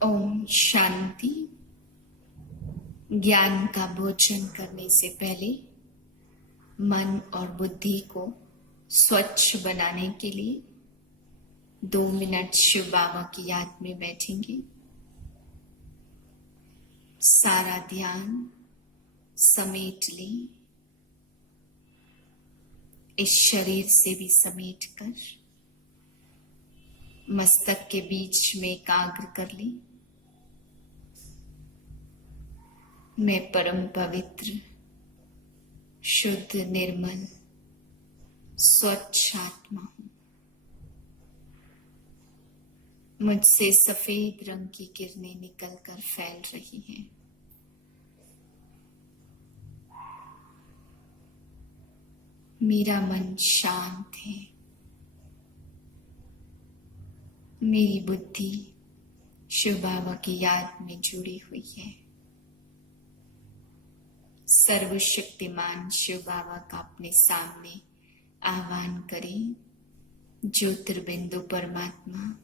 ओम शांति। ज्ञान का भोजन करने से पहले मन और बुद्धि को स्वच्छ बनाने के लिए 2 मिनट शिव बाबा की याद में बैठेंगे। सारा ध्यान समेट लें, इस शरीर से भी समेट कर मस्तक के बीच में एकाग्र कर लें। मैं परम पवित्र, शुद्ध, निर्मल, स्वच्छ आत्मा हूं। मुझसे सफेद रंग की किरणें निकलकर फैल रही हैं। मेरा मन शांत है। मेरी बुद्धि शिव बाबा की याद में जुड़ी हुई है। सर्वशक्तिमान शिव बाबा का अपने सामने आह्वान करें। ज्योतिर्बिंदु परमात्मा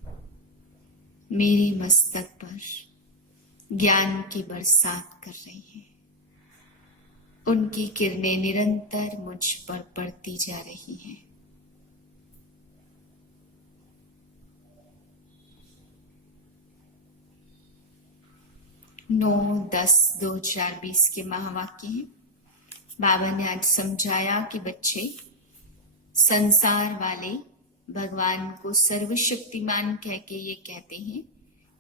मेरे मस्तक पर ज्ञान की बरसात कर रही है। उनकी किरणें निरंतर मुझ पर पड़ती जा रही हैं। नौ 10-2020 के महावाक्य हैं। बाबा ने आज समझाया कि बच्चे संसार वाले भगवान को सर्वशक्तिमान कह के ये कहते हैं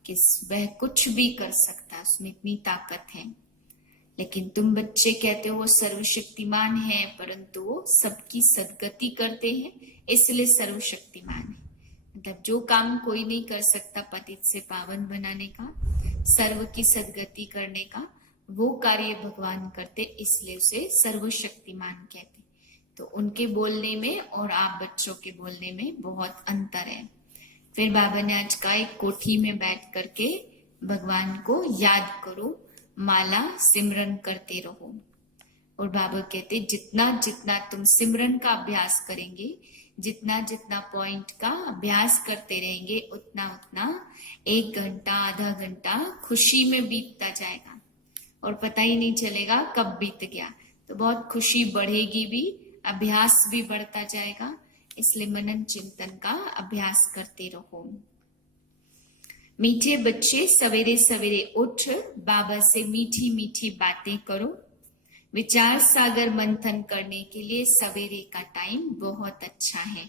कि वह कुछ भी कर सकता, उसमें इतनी ताकत है। लेकिन तुम बच्चे कहते हो वो सर्वशक्तिमान है, परंतु वो सबकी सद्गति करते हैं, इसलिए सर्वशक्तिमान है। मतलब जो काम कोई नहीं कर सकता पतित से पावन बनाने का, सर्व की सद्गति करने का, वो कार्य भगवान करते, इसलिए उसे सर्वशक्तिमान कहते। तो उनके बोलने में और आप बच्चों के बोलने में बहुत अंतर है। फिर बाबा ने आज कहा एक कोठी में बैठ करके भगवान को याद करो, माला सिमरन करते रहो। और बाबा कहते जितना जितना तुम सिमरन का अभ्यास करेंगे, जितना जितना पॉइंट का अभ्यास करते रहेंगे, उतना उतना 1 घंटा आधा घंटा खुशी में बीतता जाएगा और पता ही नहीं चलेगा कब बीत गया। तो बहुत खुशी बढ़ेगी भी, अभ्यास भी बढ़ता जाएगा। इसलिए मनन चिंतन का अभ्यास करते रहो। मीठे बच्चे सवेरे सवेरे उठ बाबा से मीठी मीठी बातें करो। विचार सागर मंथन करने के लिए सवेरे का टाइम बहुत अच्छा है।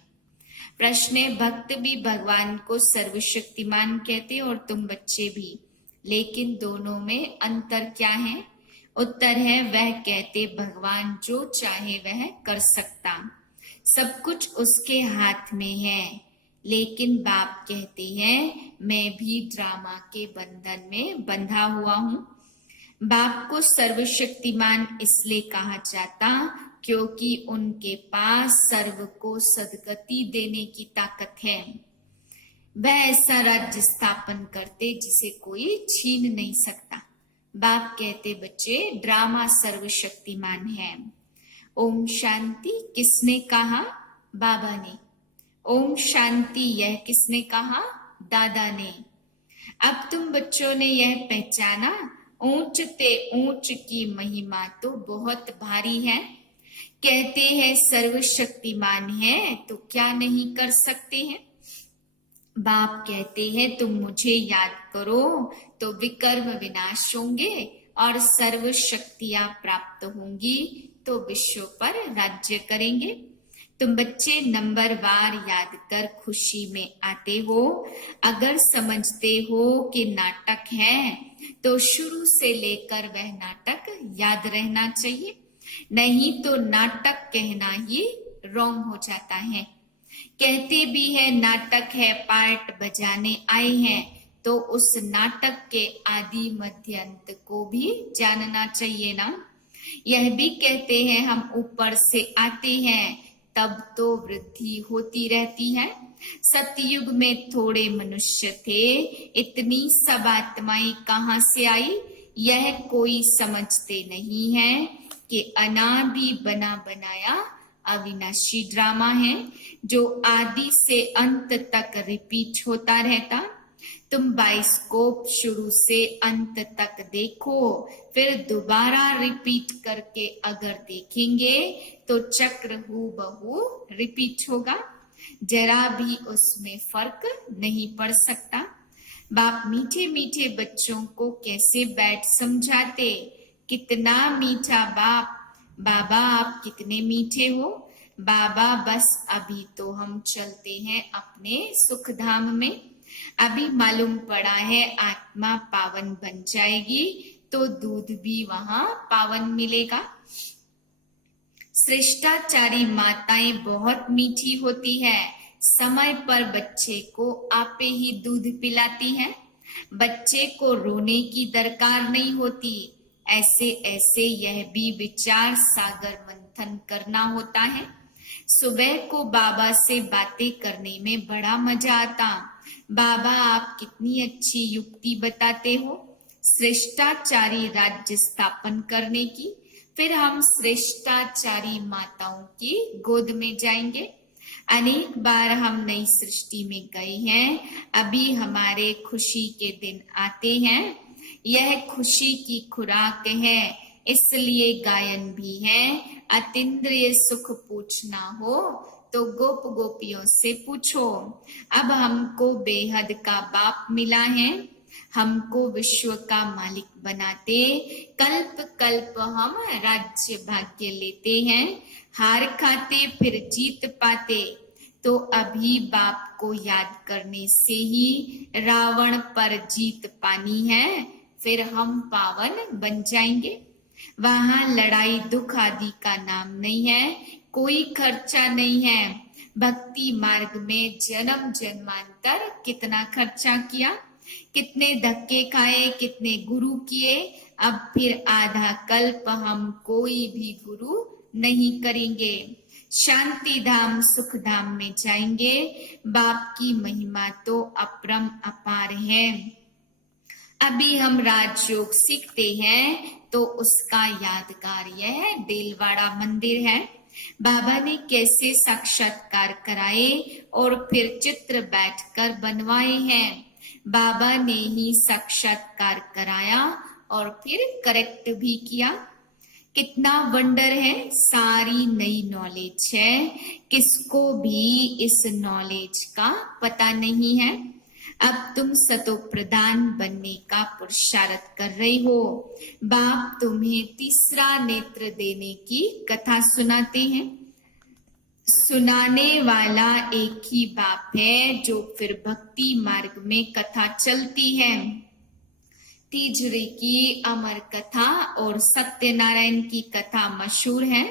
प्रश्न है, भक्त भी भगवान को सर्वशक्तिमान कहते और तुम बच्चे भी, लेकिन दोनों में अंतर क्या है? उत्तर है, वह कहते भगवान जो चाहे वह कर सकता, सब कुछ उसके हाथ में है। लेकिन बाप कहते हैं मैं भी ड्रामा के बंधन में बंधा हुआ हूं। बाप को सर्वशक्तिमान इसलिए कहा जाता क्योंकि उनके पास सर्व को सद्गति देने की ताकत है। वह ऐसा राज्य स्थापन करते जिसे कोई छीन नहीं सकता। बाप कहते बच्चे ड्रामा सर्वशक्तिमान है। ओम शांति किसने कहा? बाबा ने। ओम शांति यह किसने कहा? दादा ने। अब तुम बच्चों ने यह पहचाना, ऊंच ते ऊंच की महिमा तो बहुत भारी है। कहते हैं सर्वशक्तिमान है तो क्या नहीं कर सकते हैं। बाप कहते हैं तुम मुझे याद करो तो विकर्म विनाश होंगे और सर्व शक्तियां प्राप्त होंगी तो विश्व पर राज्य करेंगे। तुम बच्चे नंबरवार याद कर खुशी में आते हो। अगर समझते हो कि नाटक है तो शुरू से लेकर वह नाटक याद रहना चाहिए, नहीं तो नाटक कहना ही रॉन्ग हो जाता है। कहते भी है नाटक है, पार्ट बजाने आए हैं, तो उस नाटक के आदि मध्य अंत को भी जानना चाहिए ना। यह भी कहते हैं हम ऊपर से आते हैं, तब तो वृद्धि होती रहती है। सतयुग में थोड़े मनुष्य थे, इतनी सब आत्माएं कहां से आई यह कोई समझते नहीं है कि अनादि बना बनाया अविनाशी ड्रामा है जो आदि से अंत तक रिपीट होता रहता। तुम बाइस्कोप शुरू से अंत तक देखो, फिर दोबारा रिपीट करके अगर देखेंगे तो चक्र हूबहू रिपीट होगा, जरा भी उसमें फर्क नहीं पड़ सकता। बाप मीठे मीठे बच्चों को कैसे बैठ समझाते, कितना मीठा बाप, बाबा आप कितने मीठे हो, बाबा बस अभी तो हम चलते हैं अपने सुख धाम में, अभी मालूम पड़ा है आत्मा पावन बन जाएगी तो दूध भी वहां पावन मिलेगा। श्रेष्ठाचारी माताएं बहुत मीठी होती है, समय पर बच्चे को आपे ही दूध पिलाती हैं, बच्चे को रोने की दरकार नहीं होती। ऐसे ऐसे यह भी विचार सागर मंथन करना होता है। सुबह को बाबा से बातें करने में बड़ा मजा आता, बाबा आप कितनी अच्छी युक्ति बताते हो श्रेष्ठाचारी राज्य स्थापन करने की, फिर हम श्रेष्ठाचारी माताओं की गोद में जाएंगे। अनेक बार हम नई सृष्टि में गए हैं, अभी हमारे खुशी के दिन आते हैं, यह खुशी की खुराक है, इसलिए गायन भी है। अतीन्द्रिय सुख पूछना हो तो गोप गोपियों से पूछो। अब हमको बेहद का बाप मिला है, हमको विश्व का मालिक बनाते, कल्प कल्प हम राज्य भाग्य लेते हैं, हार खाते फिर जीत पाते, तो अभी बाप को याद करने से ही रावण पर जीत पानी है, फिर हम पावन बन जाएंगे। वहां लड़ाई दुख आदि का नाम नहीं है, कोई खर्चा नहीं है। भक्ति मार्ग में जन्म जन्मांतर कितना खर्चा किया, कितने धक्के खाए, कितने गुरु किए, अब फिर आधा कल्प हम कोई भी गुरु नहीं करेंगे, शांति धाम सुख धाम में जाएंगे। बाप की महिमा तो अपरम अपार है। अभी हम राजयोग सीखते हैं तो उसका यादगार यह देलवाड़ा मंदिर है। बाबा ने कैसे साक्षात्कार कराए और फिर चित्र बैठकर बनवाए हैं, बाबा ने ही साक्षात्कार कराया और फिर करेक्ट भी किया। कितना वंडर है, सारी नई नॉलेज है, किसको भी इस नॉलेज का पता नहीं है। अब तुम सतो प्रधान बनने का पुरुषार्थ कर रहे हो, बाप तुम्हें तीसरा नेत्र देने की कथा सुनाते हैं। सुनाने वाला एक ही बाप है, जो फिर भक्ति मार्ग में कथा चलती है। तीजरे की अमर कथा और सत्यनारायण की कथा मशहूर है।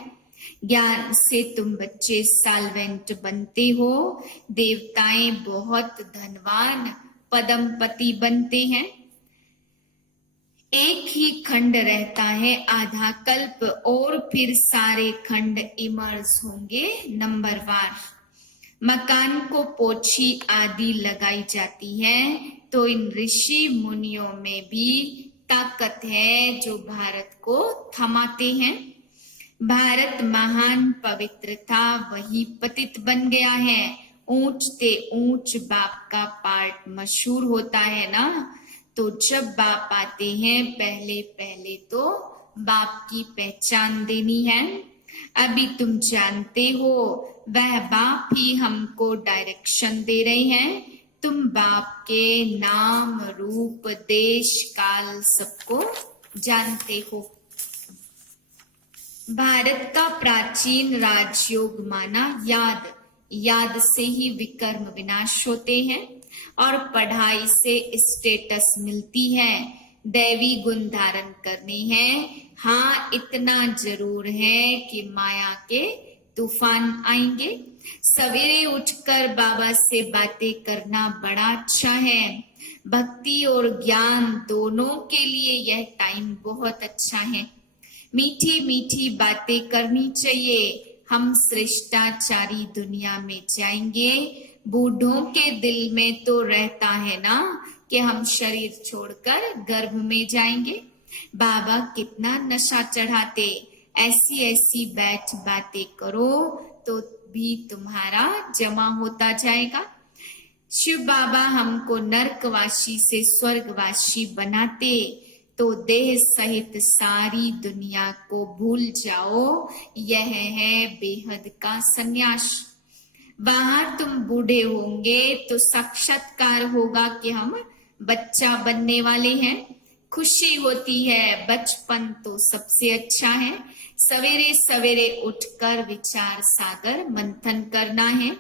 ज्ञान से तुम बच्चे साल्वेंट बनते हो, देवताएं बहुत धनवान पदमपति बनते हैं। एक ही खंड रहता है आधा कल्प और फिर सारे खंड इमर्ज होंगे नंबरवार। मकान को पोछी आदि लगाई जाती है तो इन ऋषि मुनियों में भी ताकत है जो भारत को थमाते हैं। भारत महान पवित्र था, वही पतित बन गया है। ऊंचते ऊंच बाप का पार्ट मशहूर होता है ना, तो जब बाप आते हैं पहले पहले तो बाप की पहचान देनी है। अभी तुम जानते हो वह बाप ही हमको डायरेक्शन दे रहे हैं। तुम बाप के नाम रूप देश काल सबको जानते हो। भारत का प्राचीन राजयोग माना याद, याद से ही विकर्म विनाश होते हैं और पढ़ाई से स्टेटस मिलती है, दैवी गुण धारण करने हैं। हाँ इतना जरूर है कि माया के तूफान आएंगे। सवेरे उठकर बाबा से बातें करना बड़ा अच्छा है। भक्ति और ज्ञान दोनों के लिए यह टाइम बहुत अच्छा है। मीठी मीठी बातें करनी चाहिए। हम श्रेष्ठाचारी दुनिया में जाएंगे। बूढ़ों के दिल में तो रहता है ना कि हम शरीर छोड़कर गर्भ में जाएंगे। बाबा कितना नशा चढ़ाते, ऐसी ऐसी बैठ बातें करो तो भी तुम्हारा जमा होता जाएगा। शिव बाबा हमको नरकवासी से स्वर्गवासी बनाते तो देह सहित सारी दुनिया को भूल जाओ, यह है बेहद का संन्यास। वहां तुम बूढ़े होंगे तो साक्षात्कार होगा कि हम बच्चा बनने वाले हैं। खुशी होती है, बचपन तो सबसे अच्छा है। सवेरे सवेरे उठकर विचार सागर मंथन करना है।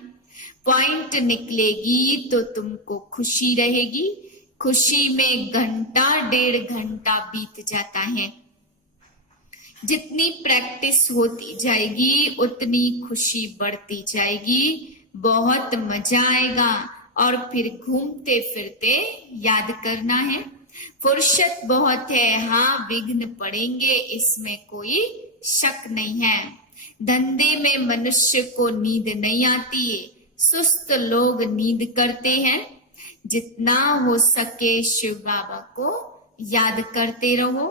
पॉइंट निकलेगी तो तुमको खुशी रहेगी। खुशी में घंटा 1.5 घंटा बीत जाता है। जितनी प्रैक्टिस होती जाएगी उतनी खुशी बढ़ती जाएगी। बहुत मजा आएगा और फिर घूमते फिरते याद करना है। फुर्सत बहुत है, हाँ विघ्न पड़ेंगे, इसमें कोई शक नहीं है। धंधे में मनुष्य को नींद नहीं आती है, सुस्त लोग नींद करते हैं। जितना हो सके शिव बाबा को याद करते रहो।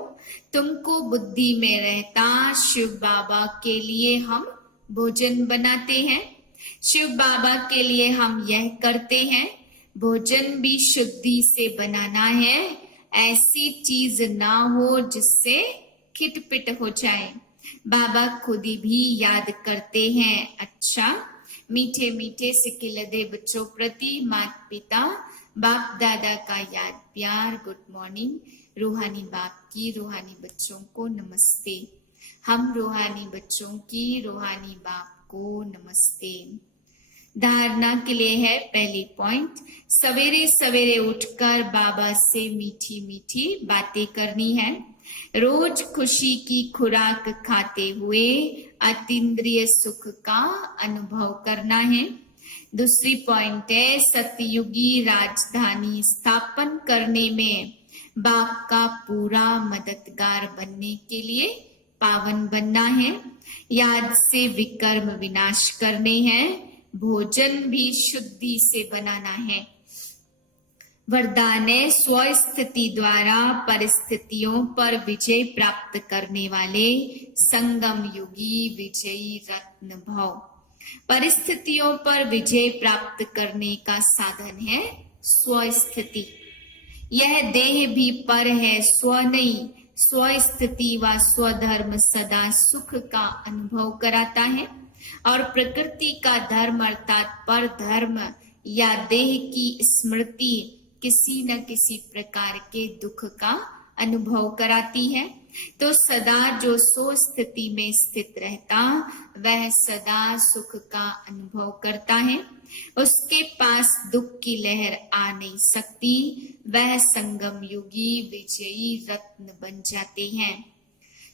तुमको बुद्धि में रहता शिव बाबा के लिए हम भोजन बनाते हैं। शिव बाबा के लिए हम यह करते हैं। भोजन भी शुद्धि से बनाना है, ऐसी चीज ना हो जिससे खिटपिट हो जाए। बाबा खुद ही भी याद करते हैं। अच्छा, मीठे मीठे सिक्के लदे बच्चों प्रति माता पिता बाप दादा का याद प्यार गुड मॉर्निंग। रूहानी बाप की रूहानी बच्चों को नमस्ते। हम रूहानी बच्चों की रूहानी बाप को नमस्ते। धारणा के लिए है पहली पॉइंट, सवेरे सवेरे उठकर बाबा से मीठी मीठी बातें करनी है। रोज खुशी की खुराक खाते हुए अतीन्द्रिय सुख का अनुभव करना है। दूसरी पॉइंट है, सतयुगी राजधानी स्थापन करने में बाप का पूरा मददगार बनने के लिए पावन बनना है। याद से विकर्म विनाश करने हैं। भोजन भी शुद्धि से बनाना है। वरदान है, स्वस्थिति द्वारा परिस्थितियों पर विजय प्राप्त करने वाले संगम युगी विजयी रत्न भव। परिस्थितियों पर विजय प्राप्त करने का साधन है स्वस्थिति। यह देह भी पर है, स्व नहीं। स्वस्थिति व स्वधर्म सदा सुख का अनुभव कराता है और प्रकृति का धर्म अर्थात पर धर्म या देह की स्मृति किसी न किसी प्रकार के दुख का अनुभव कराती है। तो सदा जो सो स्थिति में स्थित रहता वह सदा सुख का अनुभव करता है। उसके पास दुख की लहर आ नहीं सकती। वह संगम युगी विजयी रत्न बन जाते हैं।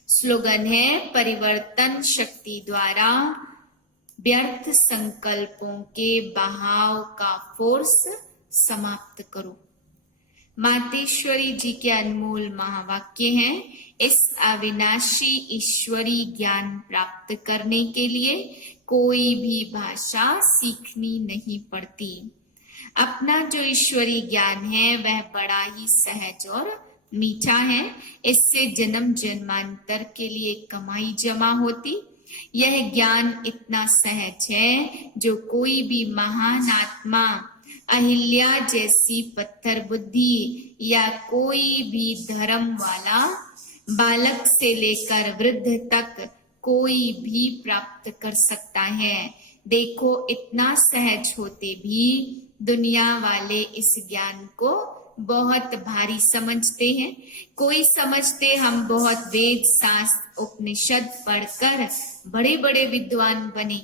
स्लोगन है, परिवर्तन शक्ति द्वारा व्यर्थ संकल्पों के बहाव का फोर्स समाप्त करो। मातेश्वरी जी के अनमोल महावाक्य हैं। इस अविनाशी ईश्वरी ज्ञान प्राप्त करने के लिए कोई भी भाषा सीखनी नहीं पड़ती। अपना जो ईश्वरी ज्ञान है वह बड़ा ही सहज और मीठा है। इससे जन्म जन्मांतर के लिए कमाई जमा होती। यह ज्ञान इतना सहज है जो कोई भी महान आत्मा अहिल्या जैसी पत्थर बुद्धि या कोई भी धर्म वाला बालक से लेकर वृद्ध तक कोई भी प्राप्त कर सकता है। देखो, इतना सहज होते भी दुनिया वाले इस ज्ञान को बहुत भारी समझते हैं। कोई समझते हम बहुत वेद शास्त्र उपनिषद पढ़कर बड़े बड़े विद्वान बने,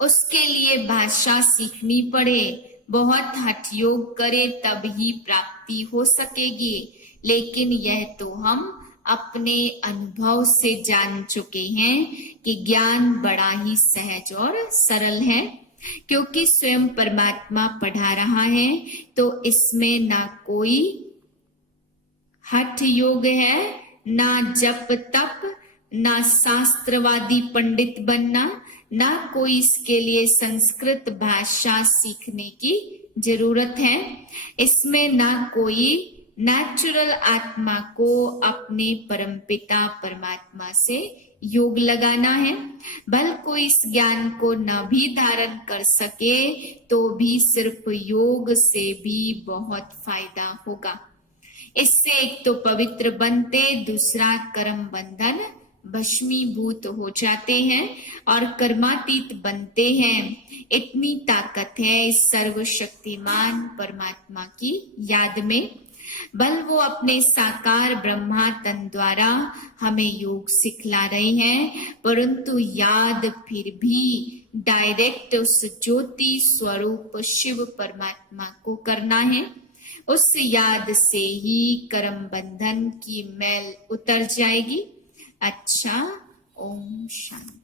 उसके लिए भाषा सीखनी पड़े, बहुत हठ योग करे तब ही प्राप्ति हो सकेगी। लेकिन यह तो हम अपने अनुभव से जान चुके हैं कि ज्ञान बड़ा ही सहज और सरल है, क्योंकि स्वयं परमात्मा पढ़ा रहा है। तो इसमें ना कोई हठ योग है, ना जप तप, ना शास्त्रवादी पंडित बनना, ना कोई इसके लिए संस्कृत भाषा सीखने की जरूरत है। इसमें ना कोई नेचुरल आत्मा को अपने परमपिता परमात्मा से योग लगाना है। भल कोई इस ज्ञान को न भी धारण कर सके तो भी सिर्फ योग से भी बहुत फायदा होगा। इससे एक तो पवित्र बनते, दूसरा कर्म बंधन भस्मीभूत हो जाते हैं और कर्मातीत बनते हैं। इतनी ताकत है इस सर्वशक्तिमान परमात्मा की याद में। बल वो अपने साकार ब्रह्मा तन द्वारा हमें योग सिखला रहे हैं, परंतु याद फिर भी डायरेक्ट उस ज्योति स्वरूप शिव परमात्मा को करना है। उस याद से ही कर्म बंधन की मैल उतर जाएगी। अच्छा, ओम शांति।